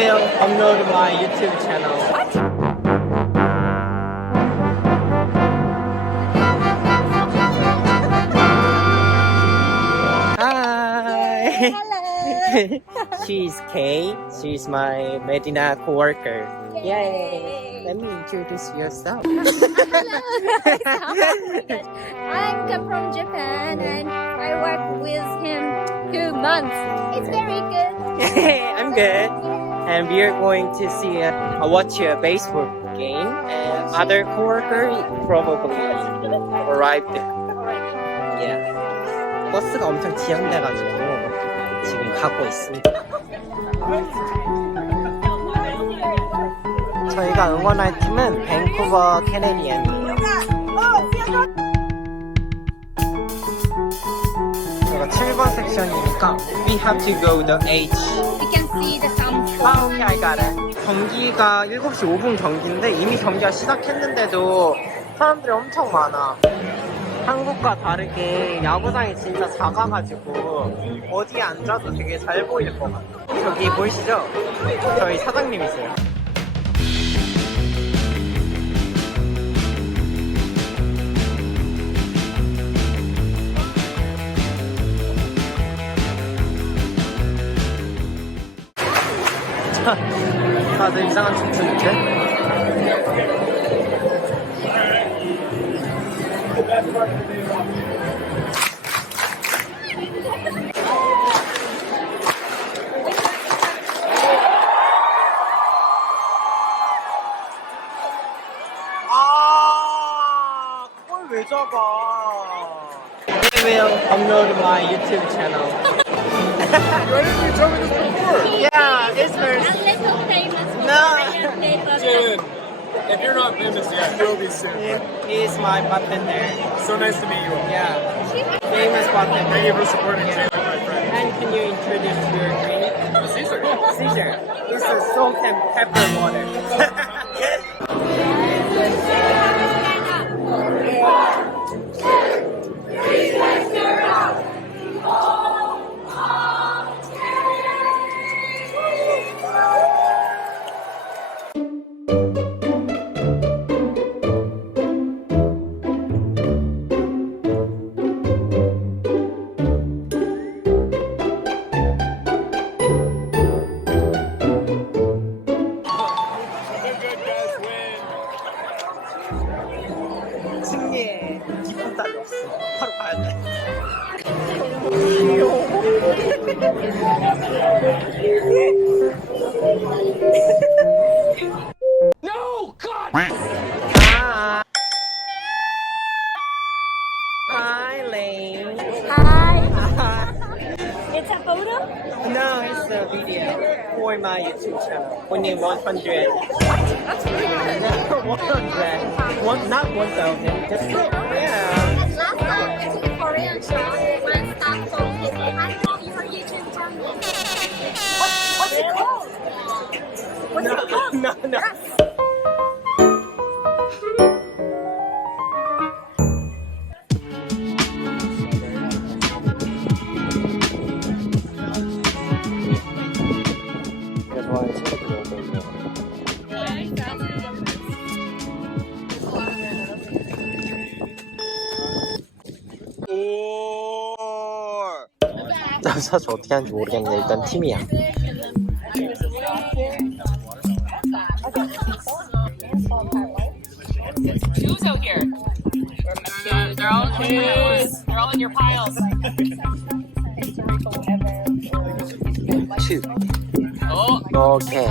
will upload my YouTube channel. Hi. Hello. She's Kay. She's my Medina coworker. Yay. Let me introduce yourself. I'm come from Japan and I work with him 2 months. It's very good. I'm good. And we are going to see watch a baseball game. And other coworker probably arrived. Yeah. 버스가 엄청 지연돼가지고 지금 가고 있습니다. 저희가 응원할 팀은 밴쿠버 캐네디언이에요. 제가 7번 섹션이니까 we have to go the H. We can see the sound. 아, 오케이, I got it. 경기가 7시 5분 경기인데 이미 경기가 시작했는데도 사람들이 엄청 많아. 한국과 다르게 야구장이 진짜 작아가지고 어디에 앉아도 되게 잘 보일 것 같아. 저기 보이시죠? 저희 사장님이세요. 다들 이상한 춤추는데? 아, 그걸 왜 잡아? I will upload my YouTube channel. Why didn't you tell me this before? Yeah, it's A first. little famous. No. Jellin, if you're not famous yet, you'll be soon. He is my bartender. So nice to meet you all. Yeah, famous bartender. Thank you for supporting Jellin, my friend. And can you introduce your drink? Caesar. Caesar. It's a salt and pepper water. 승리에 기쁜 딸이 없어. 바로 가야 돼. No, God! Hi. Hi, Lane. Hi. It's a photo? No, it's a video for my YouTube channel. Only 100. That's really good. 100. Not 1,000. Just yeah. And last time I took a Korean show when Staff told me I saw your YouTube channel. What's it called? What's it called? No. 나 사실 어떻게 하는지 모르겠는데 일단 팀이야. Who's out here? They're all in your piles. They're all in your piles. 2. Oh. 오케이.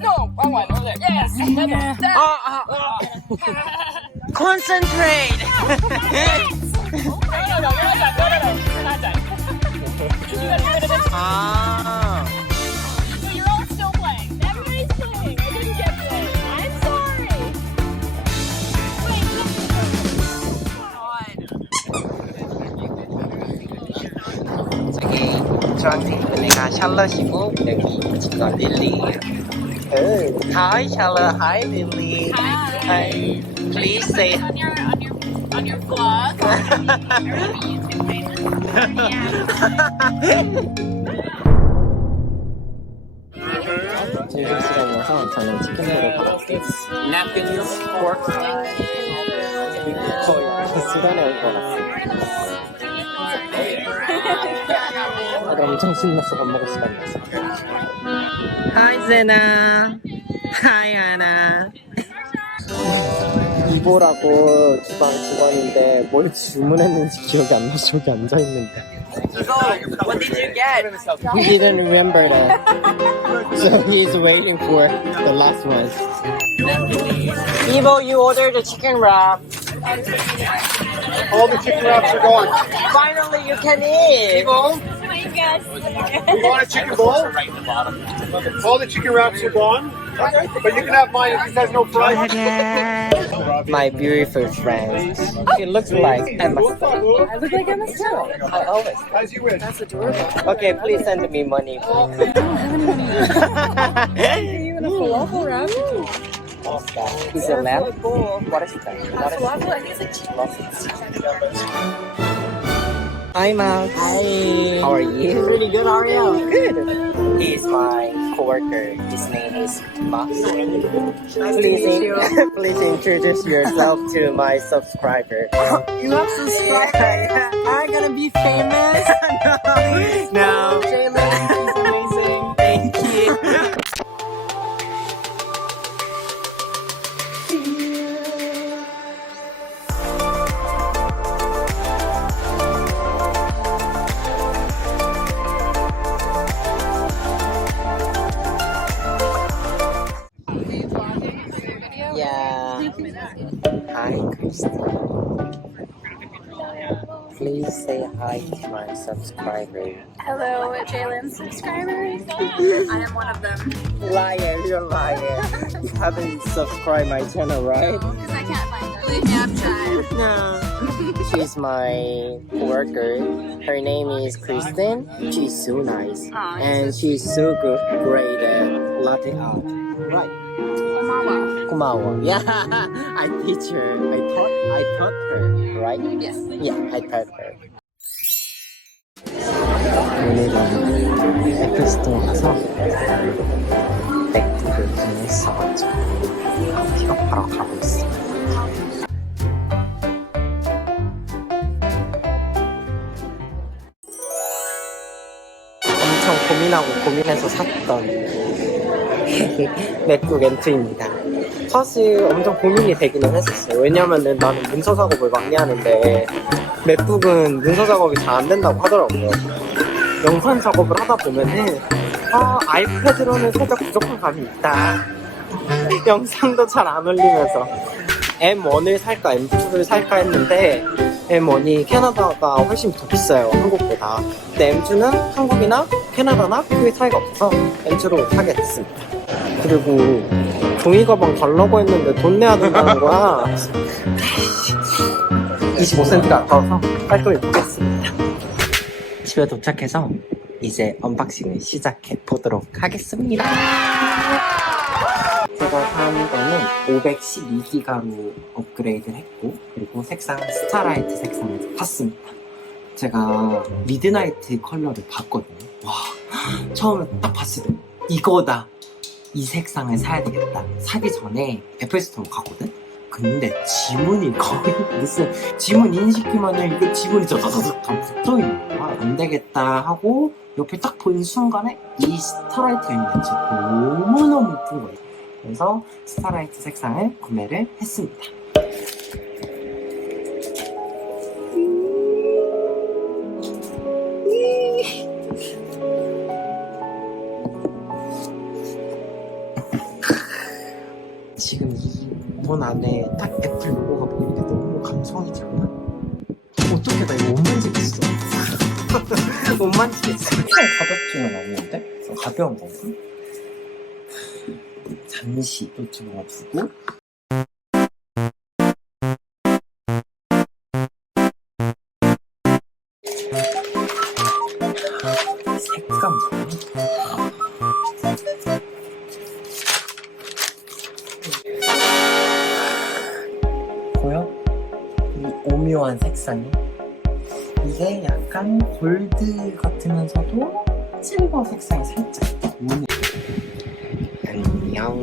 No, wrong one. Over there. Yes. Concentrate. No. You're not done. You gotta get rid of it. 아. So you're all still playing. Everybody's playing. I didn't get playing. I'm sorry. 저기 저한테 있는 애가 샬럿이고 여기 친구가 릴리예요. Hi Charlotte, hi Lily. Hi. Please say On your 야구장과. 점심 시간이어서 저는 치킨으로 받았어요. Napkins, fork. 거의 수련회 올 것 같아요. 다들 엄청 신났어. 밥 먹을 시간이었어. Hi 제나. Hi 아나. 이보라고 주방 직원인데 뭘 주문했는지 기억이 안 나서 저기 앉아있는데. What did you get? He didn't remember that. So he's waiting for the last one. Evo, you ordered a chicken wrap. All the chicken wraps are gone. Finally, you can eat. Evo. You want a chicken bowl? All the chicken wraps are gone. But you can have mine if it has no fries. My beautiful friend. She looks like Emma. I look like Emma Stone. I always. As you wish. That's adorable. Okay, please send me money. Are you in a falafel wrap? What's that? Is it lamb? What is that? What is Falafel, I think it's chicken. Hi, Max. Hi. How are you? Pretty good. How are you? Good. He's my coworker. His name is Max. Please introduce yourself to my subscriber. You have subscribers. I'm gonna be famous. No. Jellin, she's amazing. Thank you. Yeah. Hi, Christine. Please say hi to my subscriber. Hello, Jellin subscribers. I am one of them. Liar, you're a liar. You haven't subscribed my channel, right? Because I can't find them. Believe me, I've tried. No. She's my coworker. Her name is Kristen. She's so nice. Aw, And she's so good, great at latte art. Right. Mama. 고마워. Yeah, I teach her. I taught her, right? Yes. Yeah, I taught her. 오늘은 애플스토어 가서 맥북을 구매했어가지고 픽업하러 가고 있습니다. 엄청 고민하고 고민해서 샀던 맥북 M2입니다. 사실 엄청 고민이 되기는 했었어요. 왜냐면은 나는 문서 작업을 많이 하는데 맥북은 문서 작업이 잘 안 된다고 하더라고요. 영상 작업을 하다 보면은 아이패드로는 살짝 부족한 감이 있다. 영상도 잘 안 올리면서 M1을 살까 M2를 살까 했는데 M1이 캐나다가 훨씬 더 비싸요, 한국보다. 근데 M2는 한국이나 캐나다나 크게 차이가 없어서 M2로 사게 됐습니다. 그리고 종이 가방 달라고 했는데 돈 내야 된다는 거야. 25센트가 아까워서 깔끔히 보겠습니다. 집에 도착해서 이제 언박싱을 시작해 보도록 하겠습니다. 제가 산 거는 512기가로 업그레이드를 했고, 그리고 색상은 스타라이트 색상을 샀습니다. 제가 미드나이트 컬러를 봤거든요. 와, 처음에 딱 봤을 때 이거다, 이 색상을 사야 되겠다. 사기 전에 애플스토어 갔거든? 근데 지문이 거의 무슨 지문 인식기만을 이게 지문이 저저저저 다 붙어있는 거야. 안 되겠다 하고 옆에 딱 본 순간에 이 스타라이트가 있는지 너무너무 예쁜 거예요. 그래서 스타라이트 색상을 구매를 했습니다. 지금 이 문 안에 딱 애플 로고가 보이는게 너무 감성이지 않아? 어떻게 나 이거 못 만지겠어? 못 만지겠어. 그냥 가볍지는 않는데? 가벼운 건가? 잠시 노트북 없고 색감 좋아. 보여? 이 오묘한 색상이. 이게 약간 골드 같으면서도 실버 색상이 살짝 무늬. 안녕.